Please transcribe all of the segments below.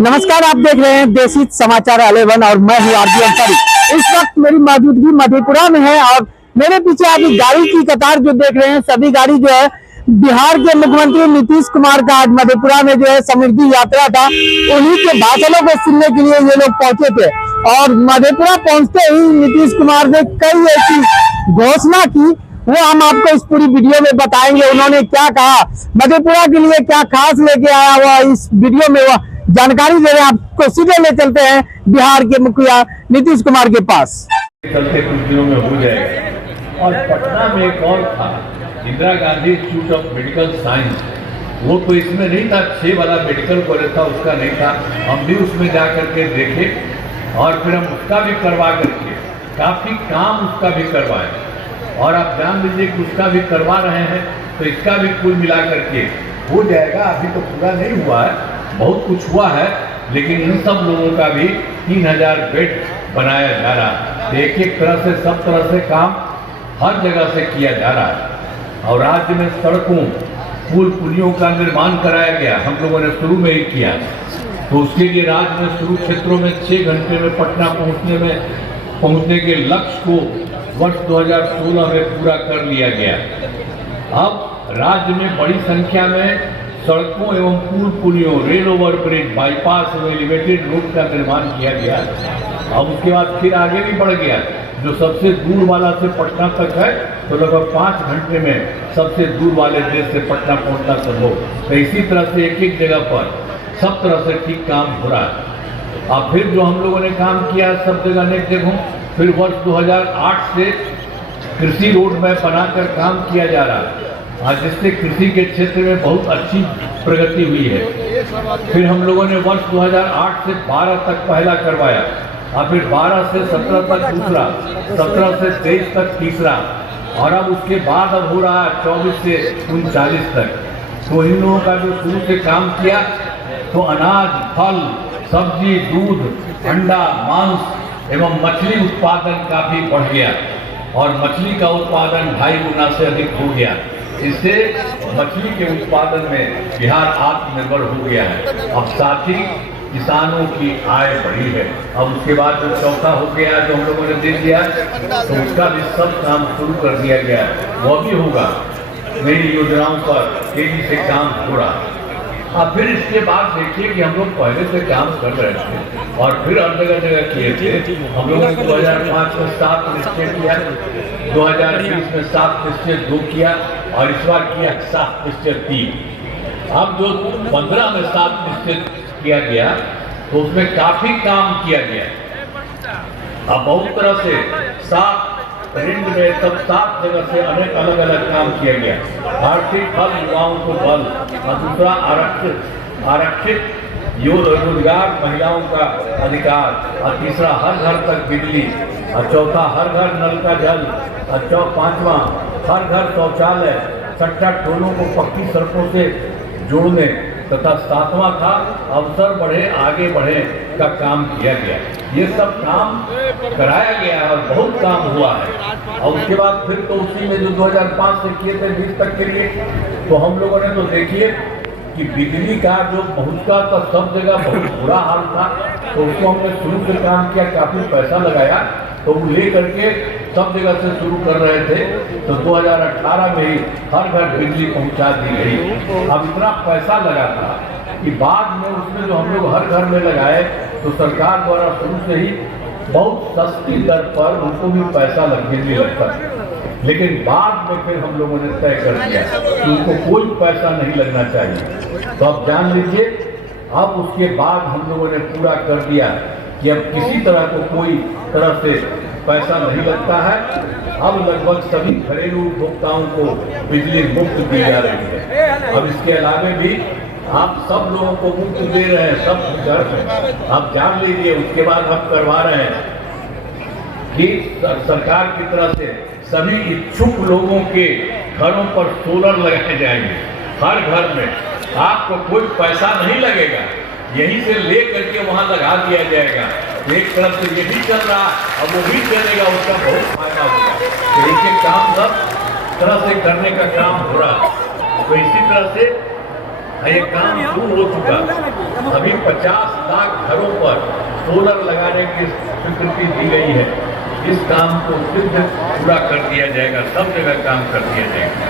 नमस्कार, आप देख रहे हैं देसी समाचार 11 और मैं हूँ आरजी अंसारी। इस वक्त मेरी मौजूदगी मधेपुरा में है और मेरे पीछे आप गाड़ी की कतार जो देख रहे हैं, सभी गाड़ी जो है बिहार के मुख्यमंत्री नीतीश कुमार का आज मधेपुरा में जो है समृद्धि यात्रा था, उन्हीं के भाषणों को सुनने के लिए ये लोग पहुंचे थे। और मधेपुरा पहुंचते ही नीतीश कुमार ने कई ऐसी घोषणा की, वो हम आपको इस पूरी वीडियो में बताएंगे। उन्होंने क्या कहा, मधेपुरा के लिए क्या खास लेके आया, वो इस वीडियो में वो जानकारी दे रहे हैं। आपको सीधे ले चलते हैं बिहार के मुखिया नीतीश कुमार के पास। चलते कुछ दिनों में हो जाएगा। और पटना में एक और था, Indira Gandhi institute of medical science, वो तो इसमें नहीं था, 6 वाला मेडिकल कॉलेज था, उसका नहीं था। हम भी उसमें जा करके देखे और फिर हम उसका भी करवा करके काफी काम उसका भी करवाए। और आप जान लीजिए कि उसका भी करवा रहे हैं, तो इसका भी कुल मिला करके हो जाएगा। अभी तो पूरा नहीं हुआ है, बहुत कुछ हुआ है, लेकिन इन सब लोगों का भी 3000 बेड बनाया जा रहा है। एक एक तरह से, सब तरह से काम हर जगह से किया जा रहा है। और राज्य में सड़कों, पुल पुलियों का निर्माण कराया गया, हम लोगों ने शुरू में ही किया। तो उसके लिए राज्य में शुरू क्षेत्रों में 6 घंटे में पटना पहुंचने के लक्ष्य को वर्ष 2016 में पूरा कर लिया गया। अब राज्य में बड़ी संख्या में सड़कों एवं पुल पुलियों, रेल ओवर ब्रिज, बाईपास एवं एलिवेटेड रोड का निर्माण किया गया। अब उसके बाद फिर आगे भी बढ़ गया, जो सबसे दूर वाला से पटना तक है, तो लगभग 5 घंटे में सबसे दूर वाले देश से पटना पहुंचना संभव। तो इसी तरह से एक एक जगह पर सब तरह से ठीक काम हो रहा है। अब फिर जो हम लोगों ने काम किया सब जगह अनेक जगहों, फिर वर्ष 2008 से कृषि रोड मैप बनाकर काम किया जा रहा है, जिससे कृषि के क्षेत्र में बहुत अच्छी प्रगति हुई है। फिर हम लोगों ने वर्ष 2008 से 12 तक पहला करवाया, और फिर 12 से 17 तक दूसरा, 17 से 23 तक तीसरा, और अब उसके बाद अब हो रहा है 24 से 39 तक। तो इन लोगों का जो शुरू से काम किया, तो अनाज, फल, सब्जी, दूध, अंडा, मांस एवं मछली उत्पादन काफी बढ़ गया, और मछली का उत्पादन 2.5 गुना से अधिक हो गया। इससे मछली के उत्पादन में बिहार आत्मनिर्भर हो गया है। अब साथ ही किसानों की आय बढ़ी है। अब उसके बाद जो चौथा हो गया, जो हम लोगों ने दे दिया, तो उसका भी सब काम शुरू कर दिया गया, वह भी होगा। नई योजनाओं पर तेजी से काम हो रहा है। अब फिर इसके बाद देखिए कि हम लोग पहले से काम कर रहे थे और फिर हर जगह किए थे। हम लोगों ने 2005 में 7 निश्चय किया, 2020 में 7 निश्चय 2 किया, और इस बार किया 7 निश्चय 3। अब जो 15 में 7 निश्चय किया गया, तो उसमें काफी काम किया गया। अब बहुत तरह से 7 रिंग में सब 7 जगह से अनेक अलग अलग काम किया गया। आर्थिक फल युवाओं को बल, और दूसरा आरक्षित रोजगार, महिलाओं का अधिकार, और तीसरा हर घर तक बिजली, और चौथा हर घर नल का जल, और 5वां हर घर शौचालय, 6ठा टोलों को पक्की सड़कों से जोड़ने, तथा 7वां था अवसर बढ़े आगे बढ़े का काम किया गया। ये सब काम कराया गया और बहुत काम हुआ है। और उसके बाद फिर तो उसी में जो 2005 से किए थे 20 तक के लिए, तो हम लोगों ने तो देखिए कि बिजली का जो पहुंचता था सब जगह बहुत बुरा हाल था, तो उसको हमने शुरू से काम किया, काफी पैसा लगाया, तो वो ले करके सब जगह से शुरू कर रहे थे। तो 2018 में ही हर घर बिजली पहुंचा दी गई। अब इतना पैसा लगा था कि बाद में उसमें जो हम लोग हर घर में लगाए, तो सरकार द्वारा शुरू से ही बहुत सस्ती दर पर उनको भी पैसा बिजली लगता है। लेकिन बाद में फिर हम लोगों ने तय कर दिया कि उनको कोई पैसा नहीं लगना चाहिए। तो अब जान लीजिए, अब उसके बाद हम लोगों ने पूरा कर दिया कि अब किसी तरह को कोई तरह से पैसा नहीं लगता है। अब लगभग सभी घरेलू उपभोक्ताओं को बिजली मुफ्त दी जा रही है। अब इसके अलावा भी आप सब लोगों को मुफ्त दे रहे हैं, सब घर में आप जान लीजिए। उसके बाद हम करवा रहे हैं कि सरकार की तरफ से सभी इच्छुक लोगों के घरों पर सोलर लगाए जाएंगे। हर घर में आपको कोई पैसा नहीं लगेगा, यहीं से ले करके वहां लगा दिया जाएगा। एक तरफ से ये भी चल रहा और वो भी चलेगा, उसका बहुत फायदा होगा। तो एक काम सब तरह से करने का काम हो रहा है। तो इसी तरह से ये काम शुरू हो चुका। अभी 50 लाख घरों पर सोलर लगाने की स्वीकृति दी गई है। इस काम को शीघ्र पूरा कर दिया जाएगा, सब जगह काम कर दिया जाएगा।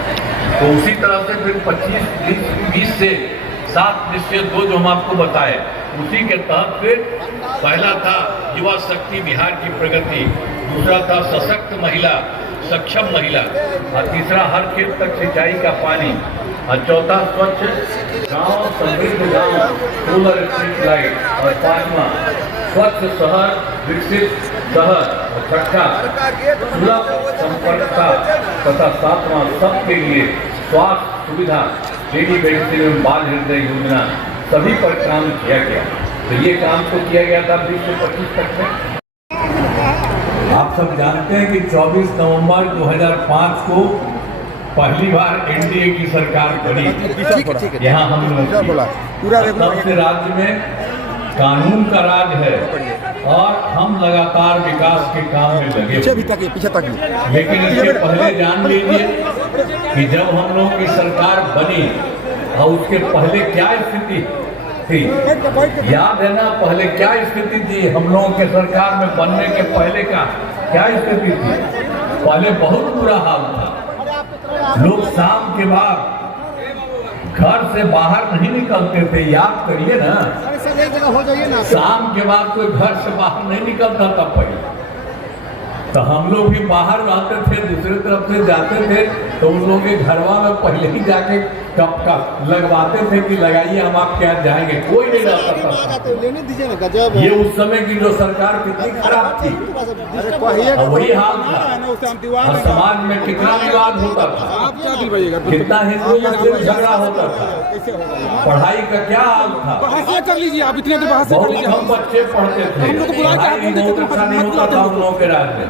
तो उसी तरह से फिर 20 से 7 निश्चय 2 जो हम आपको बताए, उसी के तहत फिर पहला था युवा शक्ति बिहार की प्रगति, दूसरा था सशक्त महिला, सक्षम महिला, और तीसरा हर खेत तक सिंचाई का पानी, और चौथा स्वच्छ गांव समृद्ध गांव, सोलर स्ट्रीट लाइट, और पांचवा स्वच्छ शहर विकसित शहर, और छठा सुलभ संपर्कता, तथा सातवां सबके लिए स्वास्थ्य सुविधा, लेडी मेडिसिन एवं बाल हृदय योजना, सभी पर काम किया गया। तो ये काम तो किया गया था 20 से 25 तक में। आप सब जानते हैं कि 24 नवंबर 2005 को पहली बार एनडीए की सरकार बनी। यहाँ हम तब से राज्य में कानून का राज है और हम लगातार विकास के काम में लगे। लेकिन इससे पहले जान लीजिए कि जब हम लोगों की सरकार बनी और उसके पहले क्या स्थिति थी, याद है ना? पहले क्या स्थिति थी हम लोगों के सरकार में बनने के पहले का क्या स्थिति थी? पहले बहुत बुरा हाल था। लोग शाम के बाद घर से बाहर नहीं निकलते थे। याद करिए ना, शाम के बाद कोई घर से बाहर नहीं निकलता था पहले। तो हम लोग भी बाहर रहते थे, दूसरी तरफ से जाते थे, तो उन लोगों के घरवा में पहले ही जाके कप लगवाते थे कि लगाइए, हम आपके यहाँ जाएंगे। कोई नहीं रहता था। ये उस समय की जो सरकार कितनी खराब थी, वही हाल था। और समाज में कितना विवाद होता था, कितना हिंदू मुस्लिम झगड़ा होता था, पढ़ाई का क्या हाल था। बहुत कम बच्चे पढ़ते थे, पढ़ाई बहुत अच्छा नहीं होता था उन लोगों के राज्य में,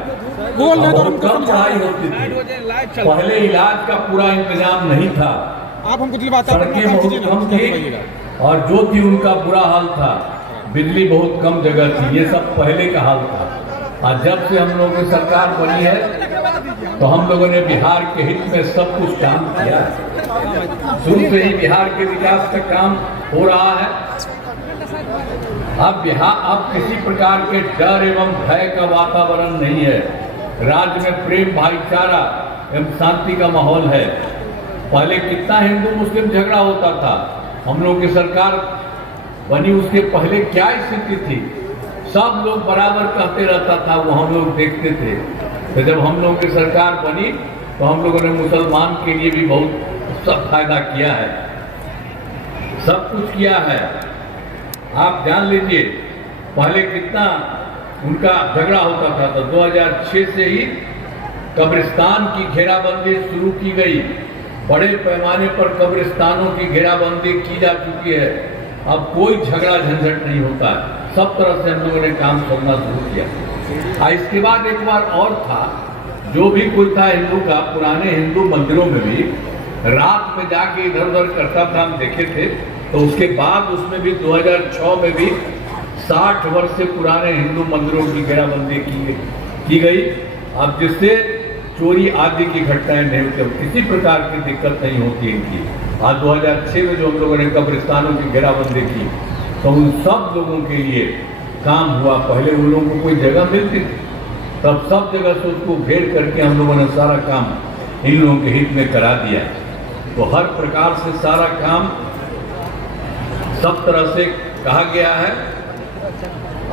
बहुत कम पढ़ाई होती थी। पहले इलाज का पूरा इंतजाम नहीं था, सड़कें बहुत कम थी, और जो थी उनका बुरा हाल था। बिजली बहुत कम जगह थी। ये सब पहले का हाल था। और जब से हम लोगों की सरकार बनी है तो हम लोगों ने बिहार के हित में सब कुछ काम किया है। शुरू से ही बिहार के विकास का काम हो रहा है। अब किसी प्रकार के डर एवं भय का वातावरण नहीं है। राज्य में प्रेम, भाईचारा एवं शांति का माहौल है। पहले कितना हिंदू मुस्लिम झगड़ा होता था। हम लोग की सरकार बनी उसके पहले क्या स्थिति थी, सब लोग बराबर कहते रहता था, वो हम लोग देखते थे। तो जब हम लोग की सरकार बनी तो हम लोगों ने मुसलमान के लिए भी बहुत सब फायदा किया है, सब कुछ किया है। आप जान लीजिए पहले कितना उनका झगड़ा होता था। तो 2006 से ही कब्रिस्तान की घेराबंदी शुरू की गई। बड़े पैमाने पर कब्रिस्तानों की घेराबंदी की जा चुकी है। अब कोई झगड़ा झंझट नहीं होता है। सब तरह से हम लोगों ने काम करना शुरू किया। इसके बाद एक बार और था, जो भी कोई था हिंदू का, पुराने हिंदू मंदिरों में भी रात में जाके इधर उधर करता था, हम देखे थे। तो उसके बाद उसमें भी 2006 में भी 60 वर्ष से पुराने हिंदू मंदिरों की घेराबंदी की गई। अब जिससे चोरी आदि की घटनाएं नहीं होती, किसी प्रकार की दिक्कत नहीं होती इनकी। आज 2006 में जो हम लोगों ने कब्रिस्तानों की घेराबंदी की तो उन सब लोगों के लिए काम हुआ। पहले उन लोगों को कोई जगह मिलती थी, तब सब जगह से उसको घेर करके हम लोगों ने सारा काम इन लोगों के हित में करा दिया। तो हर प्रकार से सारा काम सब तरह से कहा गया है।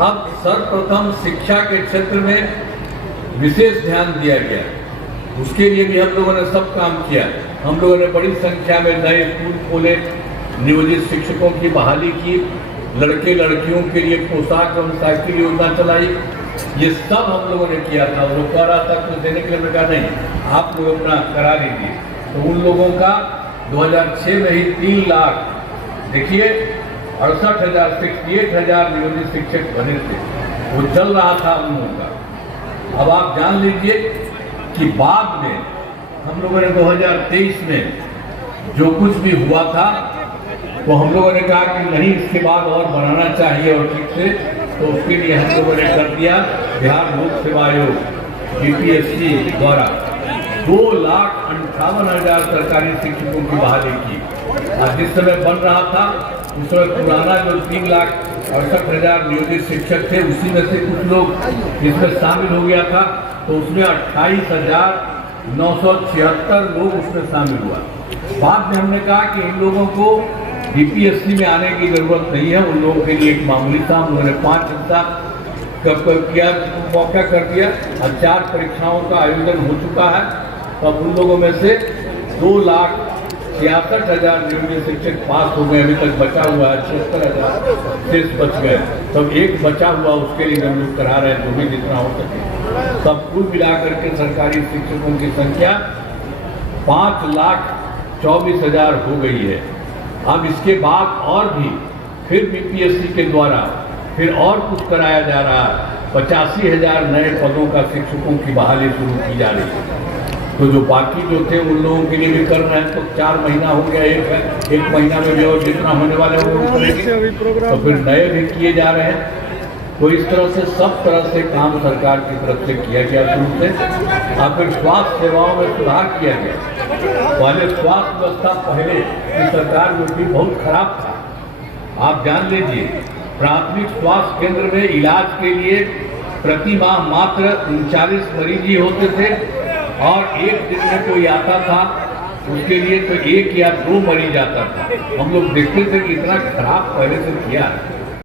अब सर्वप्रथम शिक्षा के क्षेत्र में विशेष ध्यान दिया गया, उसके लिए भी हम लोगों ने सब काम किया। हम लोगों ने बड़ी संख्या में नए स्कूल खोले, नियोजित शिक्षकों की बहाली की, लड़के लड़कियों के लिए पोशाक एवं साइकिल योजना चलाई। ये सब हम लोगों ने किया था। वो कह रहा था कुछ देने के लिए, मैं कहा नहीं, आप लोग अपना करा लीजिए। तो उन लोगों का 2006 में ही 3 लाख, देखिए 68,000 68,000 नियोजित शिक्षक बने थे। वो चल रहा था उन लोगों का। अब आप जान लीजिए कि बाद में हम लोगों ने 2023 में जो कुछ भी हुआ था तो हम लोगों ने कहा कि नहीं, इसके बाद और बनाना चाहिए और ठीक से। तो उसके लिए हम लोगों ने कर दिया, बिहार लोक सेवा आयोग बीपीएससी द्वारा 2,58,000 सरकारी शिक्षकों की बहाली की। और जिस समय बन रहा था उस समय पुराना जो 3,68,000 नियोजित शिक्षक थे, उसी में से कुछ लोग इसमें शामिल हो गया था, तो उसमें 28,976 लोग उसमें शामिल हुआ। बाद में हमने कहा कि इन लोगों को बीपीएससी में आने की जरूरत नहीं है, उन लोगों के लिए एक मामूली था। उन्होंने 5 हिस्सा किया, मौका कर दिया और 4 परीक्षाओं का आयोजन हो चुका है। तब उन लोगों में से 2,66,000 नियोजित शिक्षक पास हो गए। अभी तक बचा हुआ है 76,000 शेष बच गए। तब एक बचा हुआ, उसके लिए हम लोग करा रहे हैं जो भी जितना हो सके। तब कुल मिलाकर के सरकारी शिक्षकों की संख्या 5,24,000 हो गई है। अब इसके बाद और भी फिर बीपीएससी के द्वारा फिर और कुछ कराया जा रहा है। 85,000 नए पदों का शिक्षकों की बहाली शुरू की जा रही है। तो जो बाकी जो थे उन लोगों के लिए भी कर रहे हैं। तो 4 महीना हो गया, एक महीना में भी और जितना होने वाले वो करेंगे, तो फिर नए भी किए जा रहे हैं। तो इस तरह से सब तरह से काम सरकार की तरफ से किया गया शुरू से। और फिर स्वास्थ्य सेवाओं में सुधार किया गया। पहले स्वास्थ्य व्यवस्था पहले की सरकार में भी बहुत खराब था। आप जान लीजिए, प्राथमिक स्वास्थ्य केंद्र में इलाज के लिए प्रति माह मात्र 39 मरीज ही होते थे, और एक दिन में कोई आता था उसके लिए तो 1 या 2 मरीज आता था। हम लोग देखते थे कि इतना खराब पहले से किया है।